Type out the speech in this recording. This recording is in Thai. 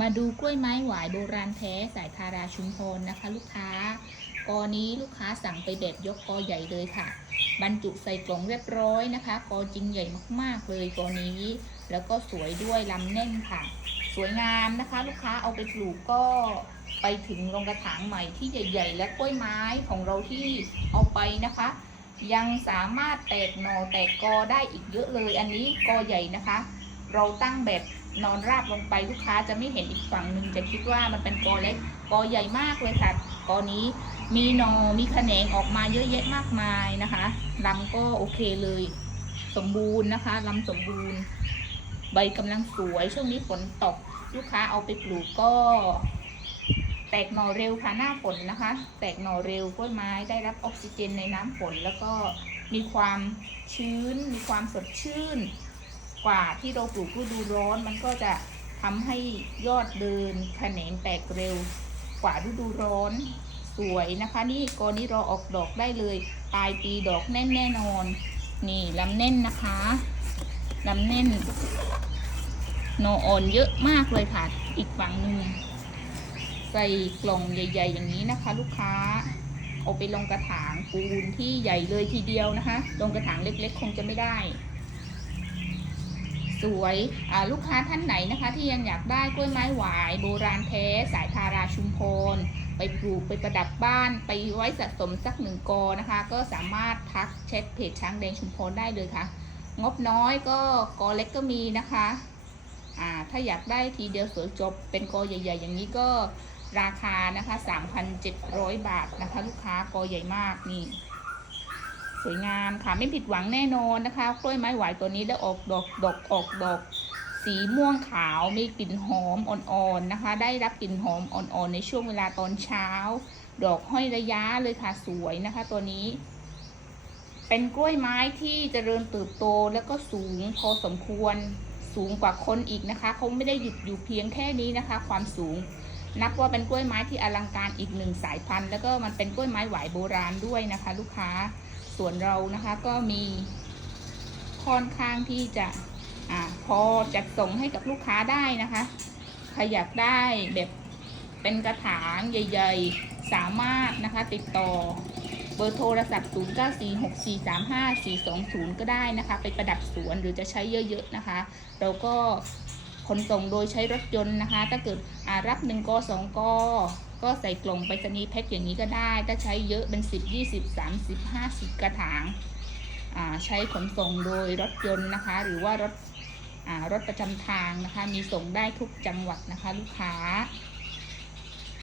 มาดูกล้วยไม้หวายโบราณแท้สายทาราชุมพรนะคะ ลูกค้ากอนี้ลูกค้าสั่งไปแบบยกกอใหญ่เลยค่ะ บรรจุใส่กล่องเรียบร้อยนะคะกอจริงใหญ่มากๆเลยกอนี้ แล้วก็สวยด้วยลำแน่นค่ะ สวยงามนะคะ ลูกค้าเอาไปปลูกก็ไปถึงลงกระถางใหม่ที่ใหญ่ ๆ และกล้วยไม้ของเราที่เอาไปนะคะ ยังสามารถแตกหน่อแตกกอได้อีกเยอะเลย อันนี้กอใหญ่นะคะ เราตั้งแบบนอนราบลงไปลูกค้าจะไม่เห็นอีกฝั่งหนึ่งจะคิดว่ามันเป็นกอเล็กกอใหญ่มากเลยค่ะกอนี้มีหนอมีแขนงออกมาเยอะแยะมากมายนะคะลำก็โอเคเลย สมบูรณ์นะคะลำสมบูรณ์ ใบกำลังสวยช่วงนี้ฝนตก ลูกค้าเอาไปปลูกก็ แตกหน่อเร็วค่ะหน้าฝนนะคะ แตกหน่อเร็วกล้วยไม้ได้รับออกซิเจนในน้ำฝนแล้วก็มีความชื้น มีความสดชื่น กว่าที่เราปลูกฤดูร้อนมันก็จะทำให้ยอดเดินแขนงแตกเร็ว กว่าฤดูร้อนสวยนะคะ นี่กอนี้รอออกดอกได้เลยปลายปีดอกแน่นแน่นอน นี่ลำแน่นนะคะลำแน่นหนออ่อนเยอะมากเลยค่ะ อีกฝั่งหนึ่งใส่กล่องใหญ่ ๆ อย่างนี้นะคะ ลูกค้า เอาไปลงกระถางปูนที่ใหญ่เลยทีเดียวนะคะ ลงกระถางเล็กๆ คงจะไม่ได้ สวยลูกค้าท่านไหนนะคะที่ยังอยากได้กล้วยไม้หวาย โบราณแท้สายทาราชุมพรไปปลูกไปประดับบ้าน ไปไว้สะสมสักหนึ่งกอนะคะ ก็สามารถทักแชทเพจช้างแดงชุมพรได้เลยค่ะ งบน้อยก็กอเล็กก็มีนะคะอ่าถ้าอยากได้ทีเดียวสวยจบเป็นกอใหญ่ ๆ อย่างนี้ก็ราคานะคะ 3,700 บาทนะคะ ลูกค้ากอใหญ่มากนี่ สวยงามค่ะไม่ผิดหวังแน่นอนนะคะ กล้วยไม้หวายตัวนี้ได้ออกดอกดอกออกดอก สีม่วงขาวมีกลิ่นหอมอ่อนๆนะคะ ได้รับกลิ่นหอมอ่อนๆในช่วงเวลาตอนเช้า ดอกห้อยระยะเลยค่ะสวยนะคะ ตัวนี้ เป็นกล้วยไม้ที่เจริญเติบโตแล้วก็สูงพอสมควรสูงกว่าคนอีกนะคะเขาไม่ได้หยุดอยู่เพียงแค่นี้นะคะ ความสูง นับว่าเป็นกล้วยไม้ที่อลังการอีกหนึ่งสายพันธุ์ แล้วก็มันเป็นกล้วยไม้หวายโบราณด้วยนะคะ ลูกค้า ส่วนเรานะคะก็มีค่อนข้างที่จะอ่าพอจัดส่งให้กับลูกค้าได้นะคะใครอยากได้แบบเป็นกระถางใหญ่ ๆ สามารถนะคะติดต่อเบอร์โทรศัพท์ 0946435420 ก็ได้นะคะ ไปประดับสวนหรือจะใช้เยอะ ๆ นะคะ เราก็ขนส่งโดยใช้รถยนต์นะคะ ถ้าเกิด รับหนึ่งกสองกก็ใส่กล่องไปรษณีย์แพ็คอย่างนี้ก็ได้ ถ้าใช้เยอะเป็น10 20 30 50กระถางใช้ขนส่งโดยรถยนต์นะคะ หรือว่ารถรถประจำทางนะคะ มีส่งได้ทุกจังหวัดนะคะ ลูกค้า